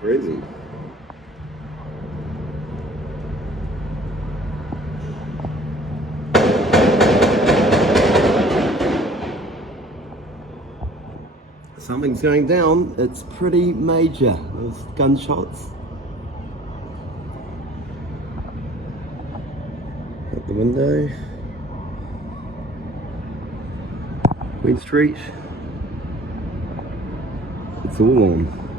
Crazy. Something's going down. It's pretty major. There's gunshots at the window. Queen Street. It's all on.